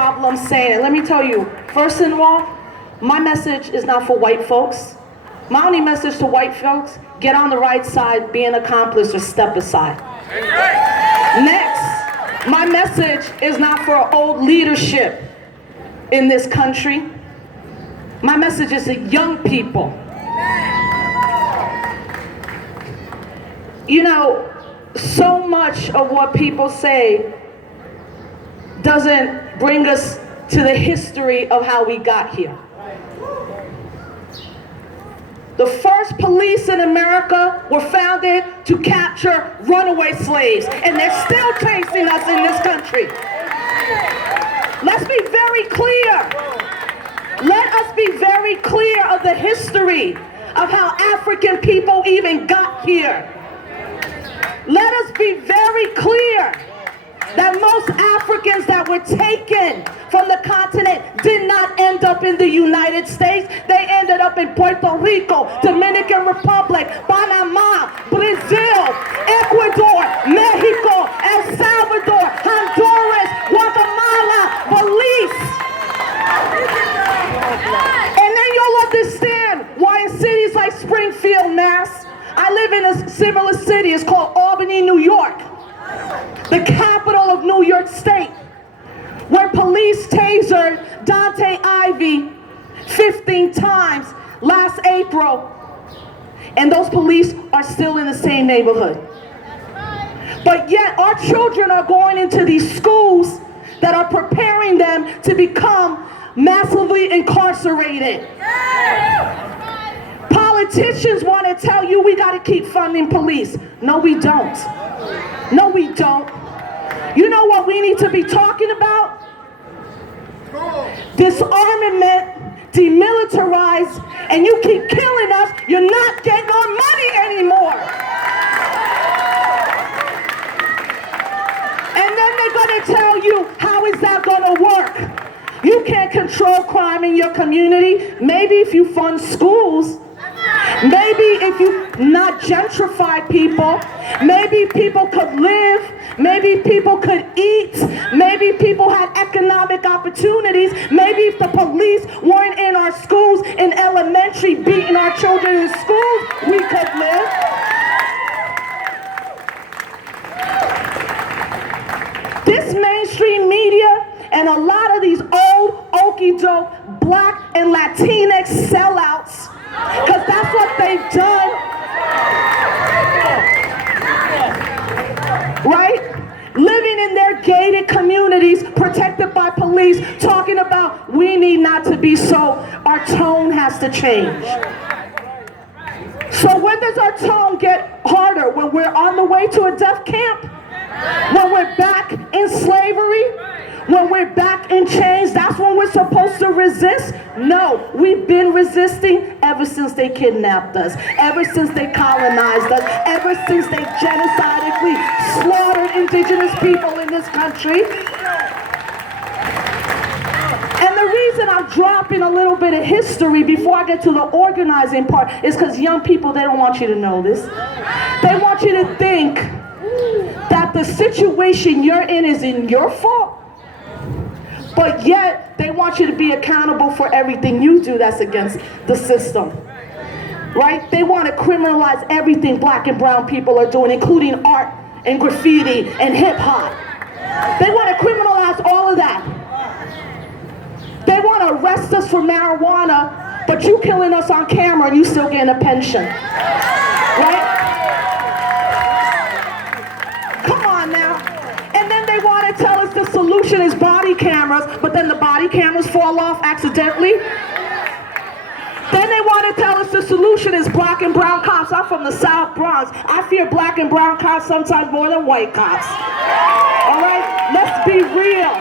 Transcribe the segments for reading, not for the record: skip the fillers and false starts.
problem saying it. Let me tell you, first of all, my message is not for white folks. My only message to white folks, get on the right side, be an accomplice, or step aside. Next, my message is not for old leadership in this country. My message is to young people. You know, so much of what people say doesn't bring us to the history of how we got here. The first police in America were founded to capture runaway slaves, and they're still chasing us in this country. Let's be very clear. Let us be very clear of the history of how African people even got here. Let us be very clear that most Africans that were taken from the continent did not end up in the United States. They ended up in Puerto Rico, Dominican Republic, Panama, Brazil, Ecuador, Mexico, El Salvador, Honduras, Guatemala, Belize. And then you'll understand why in cities like Springfield, Mass. I live in a similar city. It's called Albany, New York, the capital of New York State, where police tasered Dante Ivy 15 times last April, and those police are still in the same neighborhood. But yet our children are going into these schools that are preparing them to become massively incarcerated. Politicians want to tell you we got to keep funding police. No, we don't. No, we don't. You know what we need to be talking about? Disarmament, demilitarize, and you keep killing us, you're not getting our money anymore. And then they're going to tell you, how is that going to work? You can't control crime in your community. Maybe if you fund schools, maybe if you not gentrify people, maybe people could live, maybe people could eat, maybe people had economic opportunities, maybe if the police weren't in our schools in elementary beating our children in schools, we could live. This mainstream media and a lot of these old, okey-doke, black and Latinx sellouts, because that's what they've done, right? Living in their gated communities, protected by police, talking about we need not to be so, our tone has to change. So when does our tone get harder? When we're on the way to a death camp? When we're back in slavery? When we're back in chains, that's when we're supposed to resist? No, we've been resisting ever since they kidnapped us, ever since they colonized us, ever since they genocidally slaughtered indigenous people in this country. And the reason I'm dropping a little bit of history before I get to the organizing part is because young people, they don't want you to know this. They want you to think that the situation you're in is your fault. But yet, they want you to be accountable for everything you do that's against the system, right? They want to criminalize everything black and brown people are doing, including art and graffiti and hip hop. They want to criminalize all of that. They want to arrest us for marijuana, but you killing us on camera and you still getting a pension, right? Come on now. And then they want to tell us the solution is body cameras, but then the body cameras fall off accidentally. Then they want to tell us the solution is black and brown cops. I'm from the South Bronx. I fear black and brown cops sometimes more than white cops. All right? Let's be real.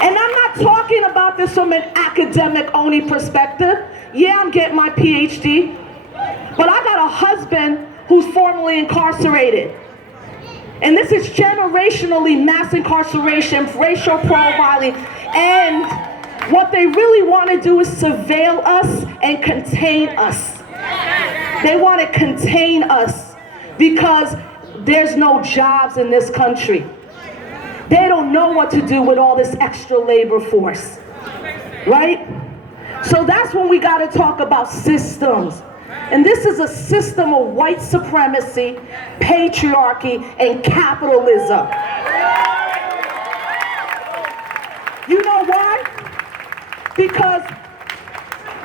And I'm not talking about this from an academic-only perspective. Yeah, I'm getting my PhD. But I got a husband who's formerly incarcerated. And this is generationally mass incarceration, racial profiling, and what they really want to do is surveil us and contain us. They want to contain us because there's no jobs in this country. They don't know what to do with all this extra labor force, right? So that's when we got to talk about systems. And this is a system of white supremacy, patriarchy, and capitalism. You know why? Because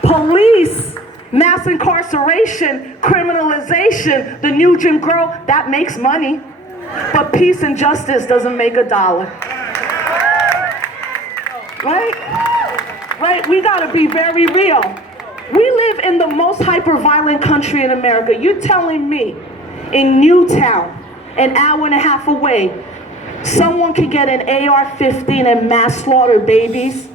police, mass incarceration, criminalization, the new Jim Crow, that makes money. But peace and justice doesn't make a dollar. Right? Right? We gotta be very real. We live in the most hyper-violent country in America. You're telling me in Newtown, an hour and a half away, someone can get an AR-15 and mass slaughter babies?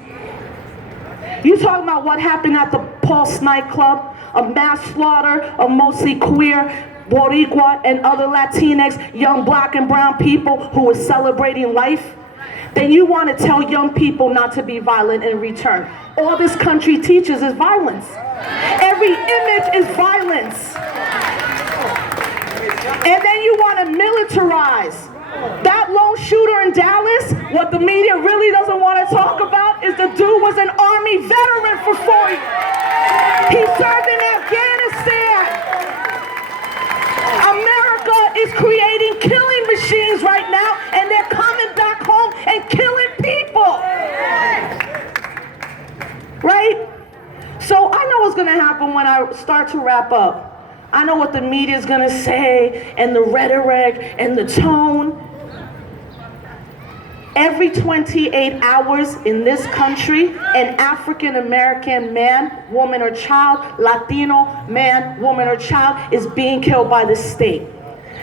You talking about what happened at the Pulse nightclub? A mass slaughter of mostly queer, Boricua, and other Latinx, young black and brown people who were celebrating life? Then you want to tell young people not to be violent in return. All this country teaches is violence. Every image is violence. And then you want to militarize. That lone shooter in Dallas, what the media really doesn't want to talk about is the dude was an Army veteran for 4 years. He served in Afghanistan. America is creating killing machines right now, and they're coming back home and killing people. Right? So I know what's going to happen when I start to wrap up. I know what the media is going to say, and the rhetoric, and the tone. Every 28 hours in this country, an African-American man, woman, or child, Latino man, woman, or child is being killed by the state.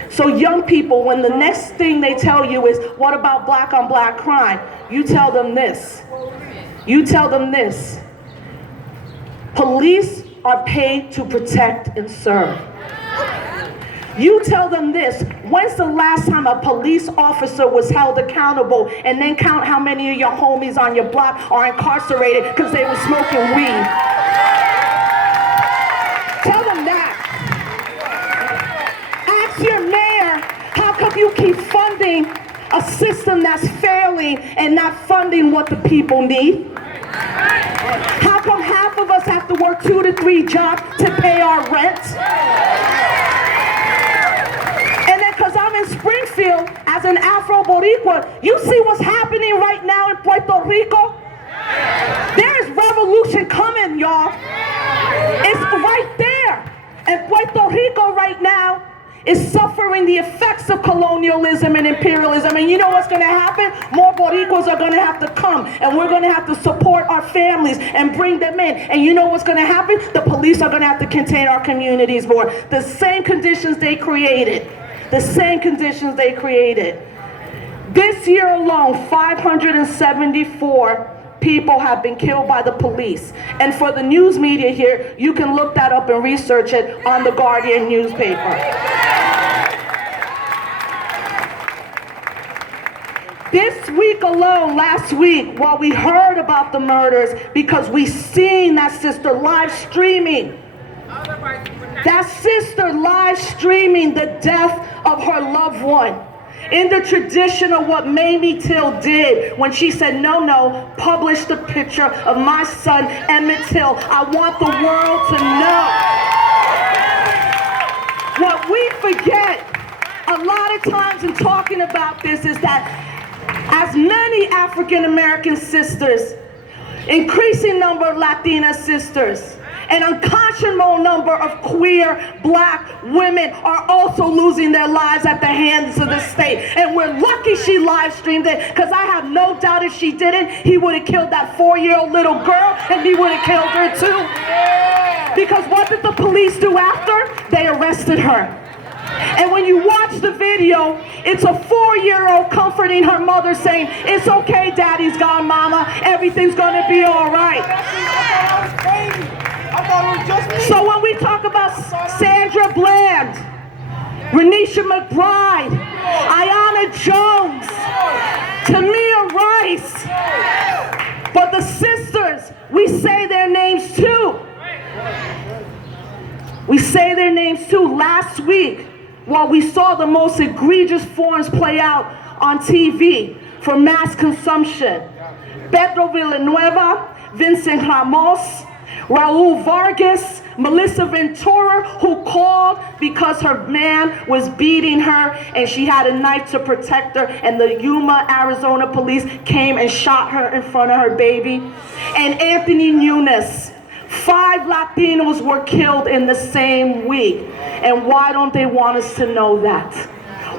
So young people, when the next thing they tell you is, what about black on black crime? You tell them this. You tell them this. Police are paid to protect and serve. You tell them this. When's the last time a police officer was held accountable, and then count how many of your homies on your block are incarcerated because they were smoking weed? Tell them that. Ask your mayor, how come you keep funding a system that's failing and not funding what the people need? How come half of us have to work 2 to 3 jobs to pay our rent? And then because I'm in Springfield as an Afro-Boricua, you see what's happening right now in Puerto Rico? There is revolution coming, y'all. It's right there. And Puerto Rico right now is suffering the effects of colonialism and imperialism. And you know what's going to happen? More Boricuas are going to have to come, and we're going to have to support our families and bring them in. And you know what's going to happen? The police are going to have to contain our communities more. The same conditions they created. The same conditions they created. This year alone, 574 people have been killed by the police. And for the news media here, you can look that up and research it on the Guardian newspaper. This week alone, last week, while we heard about the murders, because we seen that sister live streaming, that sister live streaming the death of her loved one, in the tradition of what Mamie Till did when she said, no, publish the picture of my son, Emmett Till. I want the world to know. What we forget a lot of times in talking about this is that as many African American sisters, increasing number of Latina sisters, an unconscionable number of queer black women are also losing their lives at the hands of the state. And we're lucky she live streamed it, because I have no doubt if she didn't, he would have killed that 4-year-old little girl, and he would have killed her too. Because what did the police do after? They arrested her. And when you watch the video, it's a 4-year-old comforting her mother saying, it's okay, daddy's gone, mama, everything's gonna be all right. So when we talk about Sandra Bland, Renisha McBride, Ayanna Jones, Tamir Rice, but the sisters, we say their names too. We say their names too. Last week, while we saw the most egregious forms play out on TV, for mass consumption. Pedro Villanueva, Vincent Ramos, Raul Vargas, Melissa Ventura, who called because her man was beating her and she had a knife to protect her, and the Yuma, Arizona police came and shot her in front of her baby. And Anthony Nunes. 5 Latinos were killed in the same week. And why don't they want us to know that?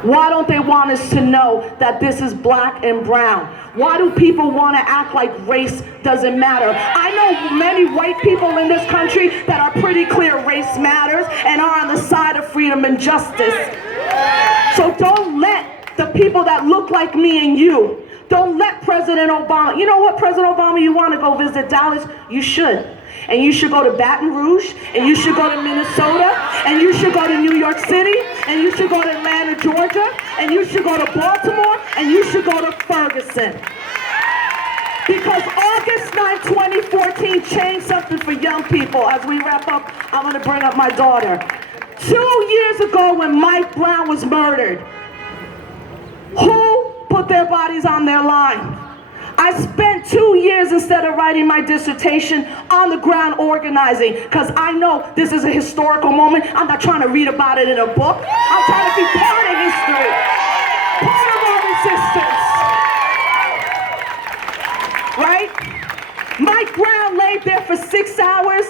Why don't they want us to know that this is black and brown? Why do people want to act like race doesn't matter? I know many white people in this country that are pretty clear race matters and are on the side of freedom and justice. So don't let the people that look like me and you, don't let President Obama, you know what, President Obama, you want to go visit Dallas? You should. And you should go to Baton Rouge, and you should go to Minnesota, and you should go to New York City, and you should go to Atlanta, Georgia, and you should go to Baltimore, and you should go to Ferguson. Because August 9, 2014 changed something for young people. As we wrap up, I'm going to bring up my daughter. 2 years ago when Mike Brown was murdered, who put their bodies on their line? I spent 2 years, instead of writing my dissertation, on the ground organizing, because I know this is a historical moment. I'm not trying to read about it in a book. I'm trying to be part of history, part of our resistance. Right? Mike Brown laid there for 6 hours,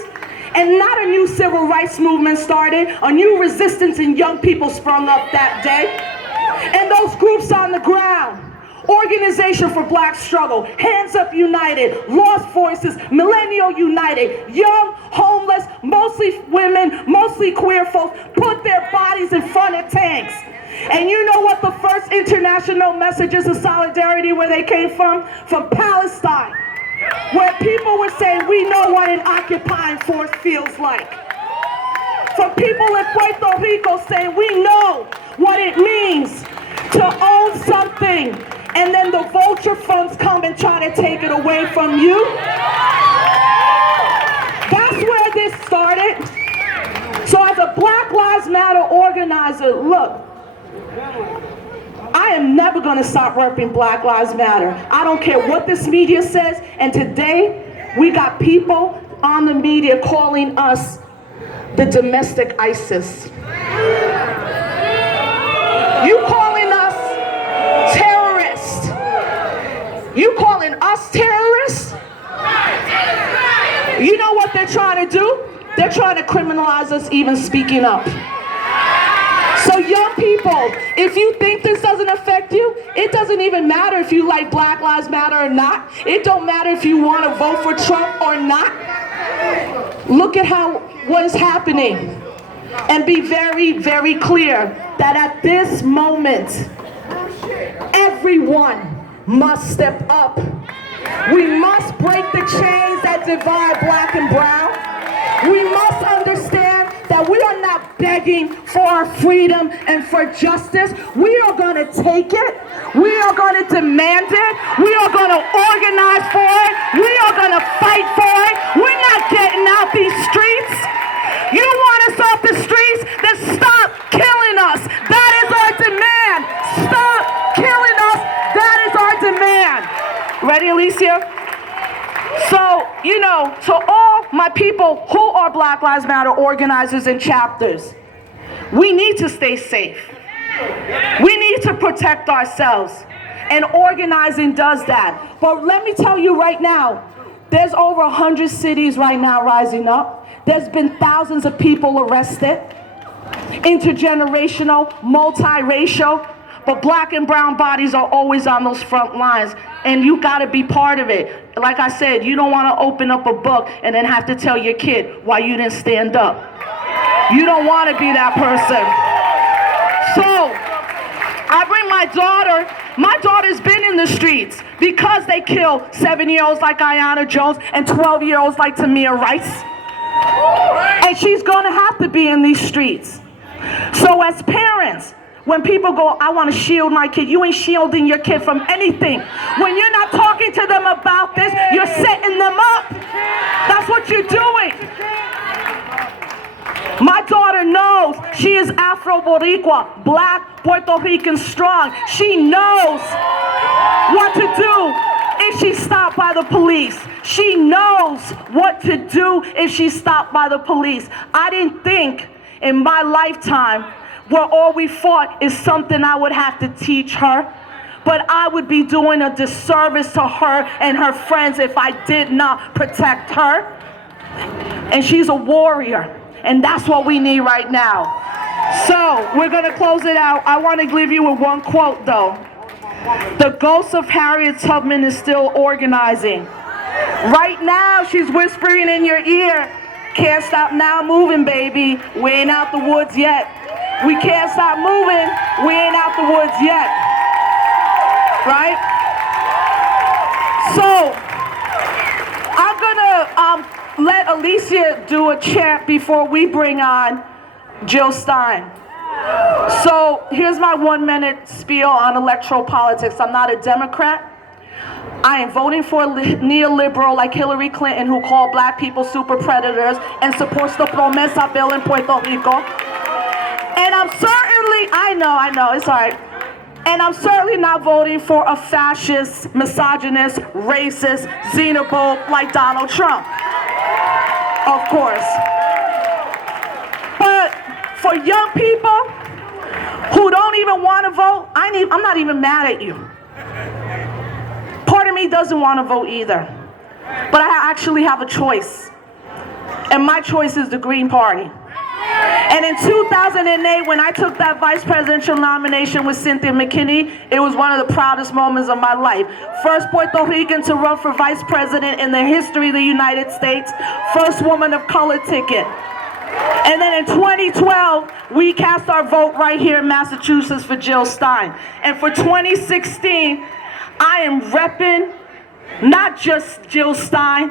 and not a new civil rights movement started. A new resistance in young people sprung up that day. And those groups on the ground, Organization for Black Struggle, Hands Up United, Lost Voices, Millennial United, young, homeless, mostly women, mostly queer folks, put their bodies in front of tanks. And you know what the first international messages of solidarity, where they came from? From Palestine, where people were saying, we know what an occupying force feels like. From people in Puerto Rico saying, we know what it means to own something, and then the vulture funds come and try to take it away from you. That's where this started. So as a Black Lives Matter organizer, look, I am never going to stop repping Black Lives Matter. I don't care what this media says. And today, we got people on the media calling us the domestic ISIS. You calling us terrorists? You calling us terrorists? You know what they're trying to do? They're trying to criminalize us even speaking up. So young people, if you think this doesn't affect you, it doesn't even matter if you like Black Lives Matter or not. It don't matter if you want to vote for Trump or not. Look at what is happening. And be very, very clear that at this moment, everyone must step up. We must break the chains that divide black and brown. We must understand that we are not begging for our freedom and for justice. We are going to take it. We are going to demand it. We are going to organize for it. We are going to fight for it. We're not getting out these streets. You want us off the streets? Then stop killing us. That is our demand. Stop killing us. That is our demand. Ready, Alicia? So, to all my people who are Black Lives Matter organizers and chapters, we need to stay safe. We need to protect ourselves. And organizing does that. But let me tell you right now, there's over 100 cities right now rising up. There's been thousands of people arrested, intergenerational, multiracial, but black and brown bodies are always on those front lines, and you gotta be part of it. Like I said, you don't wanna open up a book and then have to tell your kid why you didn't stand up. You don't wanna be that person. So, I bring my daughter. My daughter's been in the streets because they kill 7-year-olds like Ayanna Jones and 12-year-olds like Tamir Rice. And she's gonna have to be in these streets. So as parents, when people go, I want to shield my kid, you ain't shielding your kid from anything. When you're not talking to them about this, you're setting them up. That's what you're doing. My daughter knows she is Afro-Boricua, black, Puerto Rican strong. She knows what to do if she's stopped by the police. She knows what to do if she's stopped by the police. I didn't think in my lifetime where all we fought is something I would have to teach her. But I would be doing a disservice to her and her friends if I did not protect her. And she's a warrior. And that's what we need right now. So we're going to close it out. I want to leave you with one quote, though. The ghost of Harriet Tubman is still organizing. Right now, she's whispering in your ear, can't stop now moving, baby. We ain't out the woods yet. We can't stop moving. We ain't out the woods yet. Right? So, I'm going to let Alicia do a chant before we bring on Jill Stein. So here's my 1-minute spiel on electoral politics. I'm not a Democrat. I am voting for a neoliberal like Hillary Clinton, who called black people super predators and supports the Promesa bill in Puerto Rico. And I'm certainly, I know, it's all right. And I'm certainly not voting for a fascist, misogynist, racist, xenophobe like Donald Trump. Of course. But for young people who don't even want to vote, I'm not even mad at you. Part of me doesn't want to vote either. But I actually have a choice. And my choice is the Green Party. And in 2008, when I took that vice presidential nomination with Cynthia McKinney, it was one of the proudest moments of my life. First Puerto Rican to run for vice president in the history of the United States. First woman of color ticket. And then in 2012, we cast our vote right here in Massachusetts for Jill Stein. And for 2016, I am repping not just Jill Stein,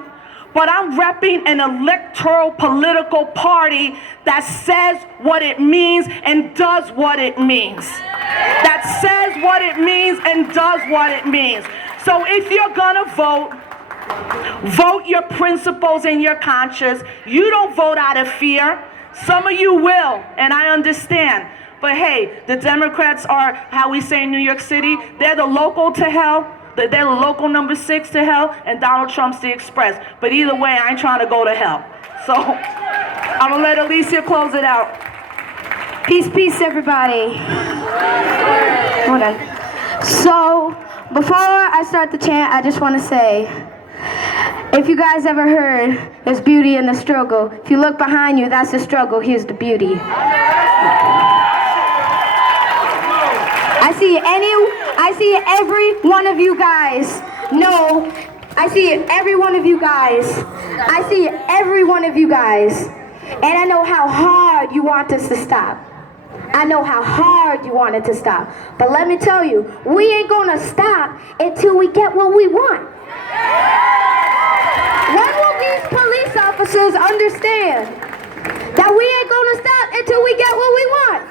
but I'm repping an electoral political party that says what it means and does what it means. That says what it means and does what it means. So if you're gonna vote, vote your principles and your conscience. You don't vote out of fear. Some of you will, and I understand. But hey, the Democrats are, how we say in New York City, they're the local to hell. They're the local number 6 to hell, and Donald Trump's the express. But either way, I ain't trying to go to hell. So I'm gonna let Alicia close it out. Peace, peace, everybody. Hold on. So before I start the chant, I just want to say, if you guys ever heard, there's beauty in the struggle. If you look behind you, that's the struggle. Here's the beauty. I see every one of you guys. No, I see every one of you guys. I see every one of you guys. And I know how hard you want us to stop. I know how hard you want it to stop. But let me tell you, we ain't gonna stop until we get what we want. When will these police officers understand that we ain't gonna stop until we get what we want?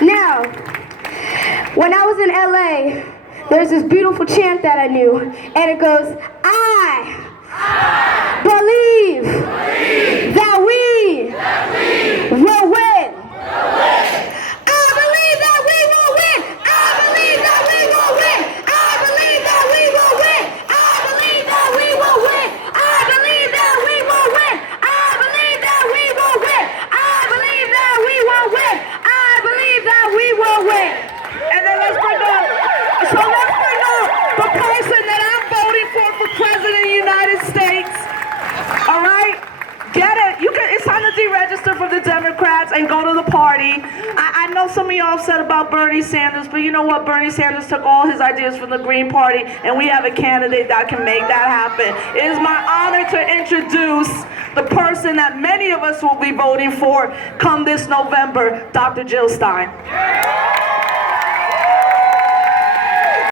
Now, when I was in LA, there's this beautiful chant that I knew, and it goes, I believe that we will win. I believe that we will win. I believe that we will win. I believe that we will win. I believe that we will win. I believe that we will win. I believe that we will win. I believe that we will win. I believe that we will win. And then let's bring up the person that I'm voting for President of the United States. All right? Get it? It's time to deregister from the Democrats and go to the party. I know some of y'all upset about Bernie Sanders, but you know what? Bernie Sanders took all his ideas from the Green Party, and we have a candidate that can make that happen. It is my honor to introduce the person that many of us will be voting for come this November, Dr. Jill Stein.